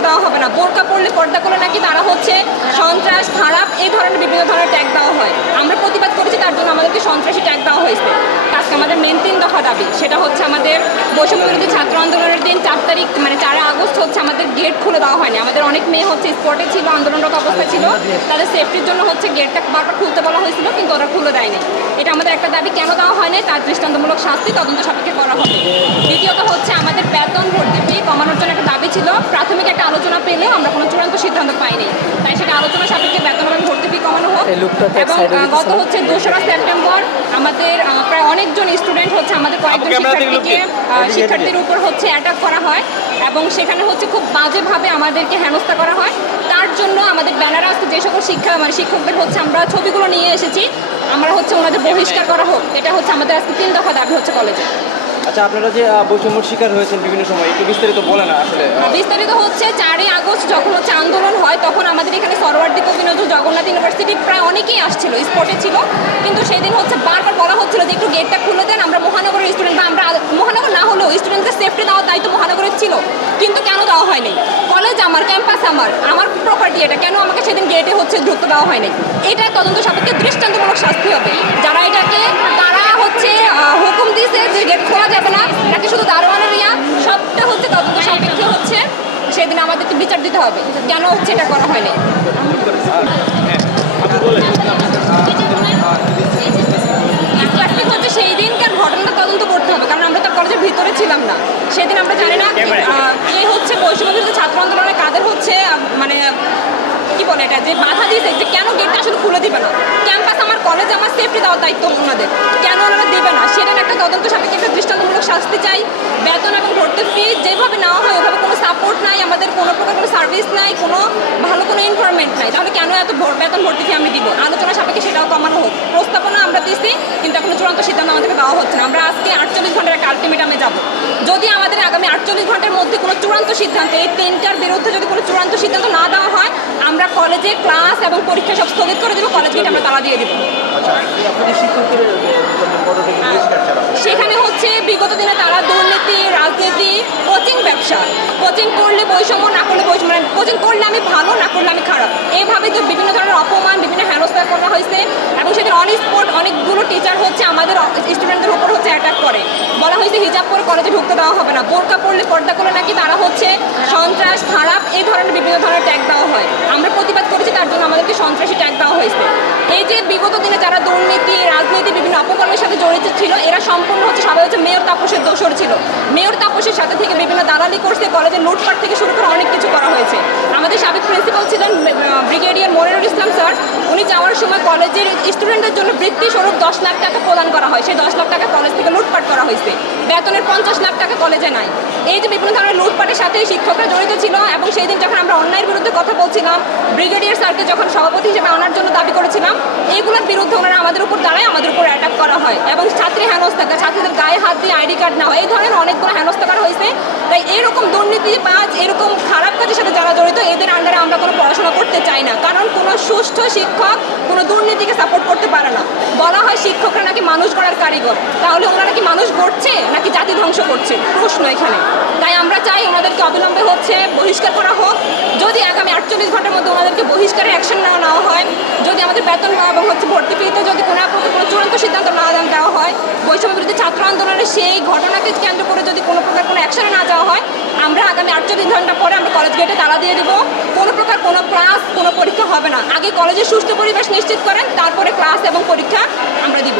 ঢুকতে দেওয়া হবে না, বোরকা পরলে পর্দা করলে নাকি তারা হচ্ছে সন্ত্রাস, খারাপ, এই ধরনের বিভিন্ন ধরনের ট্যাগ দেওয়া হয়। আমরা প্রতিবাদ করেছি, তার জন্য আমাদেরকে সন্ত্রাসী ট্যাগ দেওয়া হয়েছে। আজকে আমাদের মেন 3 দফা দাবি, সেটা হচ্ছে আমাদের বৈষম্য বিরোধী ছাত্র আন্দোলনের দিন 4 তারিখ মানে 4 আগস্ট হচ্ছে আমাদের গেট খুলে দেওয়া হয়নি। আমাদের অনেক মেয়ে হচ্ছে স্পটে ছিল, আন্দোলনরত অবস্থায় ছিল, তাদের সেফটির জন্য হচ্ছে গেটটা বারবার খুলতে বলা হয়েছিল, কিন্তু ওরা খুলে দেয়নি। এটা আমাদের একটা দাবি, কেন দেওয়া হয় না তার দৃষ্টান্তমূলক শাস্তি তদন্ত সাপেক্ষে করা হবে। দ্বিতীয়ত হচ্ছে আমাদের বেতন ভর্তি ফি কমানোর জন্য একটা দাবি ছিল, প্রাথমিক একটা আলোচনা পেলেও আমরা কোনো চূড়ান্ত সিদ্ধান্ত পাইনি, তাই সেটা আলোচনা সাপেক্ষে বেতন এবং ভর্তি ফি কমানো হোক। এবং গত হচ্ছে 2রা সেপ্টেম্বর আমাদের প্রায় অনেকজন স্টুডেন্ট হচ্ছে আমাদের কয়েকজন শিক্ষার্থীর উপর হচ্ছে অ্যাটাক করা হয় এবং সেখানে হচ্ছে খুব বাজেভাবে আমাদেরকে হেনস্থা করা হয়। তার জন্য আমাদের ব্যানার আসতে যে সকল শিক্ষকদের হচ্ছে আমরা ছবিগুলো নিয়ে এসেছি, আমরা হচ্ছে ওনাদের বহিষ্কার করা হোক, এটা হচ্ছে আমাদের আজকে 3 দফা দাবি হচ্ছে কলেজে। আচ্ছা, আপনারা যে বৈষম্যর শিকার হয়েছেন বিভিন্ন সময়, একটু বিস্তারিত বলেন আসলে। বিস্তারিত হচ্ছে 4 আগস্ট যখন হচ্ছে আন্দোলন হয়, তখন আমাদের এখানে সরওয়ার্দী কবি নজরুল জগন্নাথ ইউনিভার্সিটি প্রায় অনেকেই আসছিল, স্পটে ছিল, কিন্তু সেই দিন হচ্ছে বারবার বলা হচ্ছিল যে একটু গেটটা খুলে দেন, আমরা মহানগরের স্টুডেন্ট বা আমরা মহানগর না হলেও স্টুডেন্টকে সেফটি দেওয়ার দায়িত্ব মহানগরের ছিল, কিন্তু কেন দেওয়া হয়নি? কলেজ আমার, ক্যাম্পাস আমার প্রপার্টি, এটা কেন আমাকে সেদিন গেটে হচ্ছে ঢুকতে দেওয়া হয়নি? এটা তদন্ত সাপেক্ষে দৃষ্টান্তমূলক শাস্তি হবে। যারা এটাকে তারা হচ্ছে হুকুম দিয়েছে যে গেট খোলা যাবে না, নাকি শুধু দারোয়ানেরিয়া, সবটা হচ্ছে তদন্ত সাপেক্ষে হচ্ছে সেদিন আমাদেরকে বিচার দিতে হবে কেন হচ্ছে এটা করা হয়নি। হচ্ছে সেই দিনকার ঘটনাটা তদন্ত করতে হবে, কারণ আমরা তো কলেজের ভিতরে ছিলাম না সেদিন, আমরা জানি না কে হচ্ছে বৈষম্য বিরোধী ছাত্র আন্দোলনে কাদের হচ্ছে মানে কি বলে এটা যে বাধা দিয়েছে, যে কেন গেটটা আসলে খুলে দিবে না। ক্যাম্পাস আমার, কলেজ আমার, সেফটি দেওয়ার দায়িত্ব ওনাদের, কেন ওনারা দেবে না সেটার একটা তদন্ত সাপেক্ষে একটা দৃষ্টান্তমূলক শাস্তি চাই। বেতন এবং ভর্তি ফি যেভাবে নেওয়া হয় ওভাবে কোনো সাপোর্ট নাই, আমাদের কোনো প্রকার কোনো সার্ভিস নাই, কোনো ভালো কোনো ইনভারনমেন্ট নাই, তাহলে কেন এত বেতন ভর্তি ফি আমি দিব? আলোচনা সাপেক্ষে সেটাও কমানো হোক। প্রস্তাবনা আমরা দিচ্ছি, কিন্তু এখনো চূড়ান্ত সিদ্ধান্ত আমাদেরকে দেওয়া হচ্ছে না। আমরা আজকে 48 ঘন্টার একটা আলটিমেটামে যাব, যদি আমাদের আগামী 48 ঘন্টার মধ্যে কোনো চূড়ান্ত সিদ্ধান্ত, এই 3টার বিরুদ্ধে যদি কোনো চূড়ান্ত সিদ্ধান্ত না দেওয়া হয়, আমরা কলেজে ক্লাস এবং পরীক্ষা সব স্থগিত করে দেবো, কলেজ গেটে আমরা তালা দিয়ে দেবো। সেখানে হচ্ছে বিগত দিনে তারা দুর্নীতি, রাজনীতি, কোচিং ব্যবসা, কোচিং করলে বৈষম্য, না করলে বৈষম্য, মানে কোচিং করলে আমি ভালো, না করলে আমি খারাপ, এইভাবে তো বিভিন্ন ধরনের অপমান, বিভিন্ন হেনস্থা করা হয়েছে। এবং সেদিন অন স্পট অনেকগুলো টিচার হচ্ছে আমাদের স্টুডেন্টদের উপর হচ্ছে অ্যাটাক করে, বলা হয়েছে হিজাব পরে কলেজে ঢুকতে দেওয়া হবে না, বোরকা পরলে পর্দা করলে নাকি তারা হচ্ছে সন্ত্রাস, খারাপ, এই ধরনের বিভিন্ন ধরনের ট্যাগ দেওয়া হয়। আমরা প্রতিবাদ করেছি, তার জন্য আমাদেরকে সন্ত্রাসী ট্যাগ দেওয়া হয়েছে। এই যে বিগত দিনে যারা দুর্নীতি, রাজনীতি, বিভিন্ন অপকর্মের সাথে জড়িত ছিল, এরা সম্পূর্ণ হচ্ছে সবাই হচ্ছে মেয়র তাপসের দোষর ছিল। মেয়র তাপসের সাথে থেকে বিভিন্ন দালালি করছে, কলেজে লুটপাট থেকে শুরু করে অনেক কিছু করা হয়েছে। আমাদের সাবেক প্রিন্সিপাল ছিলেন ব্রিগেডিয়ার মনিরুল ইসলাম স্যার, উনি যাওয়ার সময় কলেজের স্টুডেন্টদের জন্য বৃত্তি স্বরূপ 10 লাখ টাকা প্রদান করা হয়, সেই 10 লাখ টাকা কলেজ থেকে লুটপাট করা হয়েছে। বেতনের 50 লাখ টাকা কলেজে নাই। এই যে বিভিন্ন ধরনের লুটপাটের সাথে শিক্ষকরা জড়িত ছিল, এবং সেই দিন যখন আমরা অন্যায়ের বিরুদ্ধে কথা বলছিলাম, ব্রিগেডিয়ার স্যারকে যখন সভাপতি হিসেবে আনার জন্য দাবি করেছিলাম, এইগুলোর বিরুদ্ধে ওনারা আমাদের উপর দাঁড়ায়, আমাদের উপর অ্যাটাক করা হয় এবং ছাত্রী হেনস্থা, ছাত্রীদের গায়ে হাত দিয়ে আইডি কার্ড নেওয়া, এই ধরনের অনেকগুলো হেনস্থা করা হয়েছে। তাই এরকম দুর্নীতিবাজ, এরকম খারাপ কাজের সাথে যারা জড়িত, এদের আন্ডারে আমরা কোনো পড়াশোনা করতে চাই না, কারণ কোনো সুষ্ঠু শিক্ষক কোনো দুর্নীতিকে সাপোর্ট করতে পারে না। বলা হয় শিক্ষকরা নাকি মানুষ গড়ার কারিগর, তাহলে ওনারা কি মানুষ গড়ছে নাকি জাতি ধ্বংস করছে, প্রশ্ন এখানে। তাই আমরা চাই ওনাদেরকে অবিলম্বে হচ্ছে বহিষ্কার করা হোক। যদি আগামী 48 ঘন্টার মধ্যে ওনাদেরকে বহিষ্কারের অ্যাকশন নেওয়া হয়, যদি আমাদের বেতন এবং হচ্ছে ভর্তি ফিতে যদি কোনো চূড়ান্ত সিদ্ধান্ত না দেওয়া হয়, বৈষম্য বিরোধী ছাত্র আন্দোলনের সেই ঘটনাকে কেন্দ্র করে যদি কোনো প্রকার কোনো অ্যাকশনে না যাওয়া হয়, আমরা আগামী 48 ঘন্টা পরে আমরা কলেজ গেটে তালা দিয়ে দেবো। কোনো প্রকার কোনো ক্লাস, কোনো পরীক্ষা হবে না। আগে কলেজের সুষ্ঠু পরিবেশ নিশ্চিত করেন, তারপরে ক্লাস এবং পরীক্ষা আমরা দিব।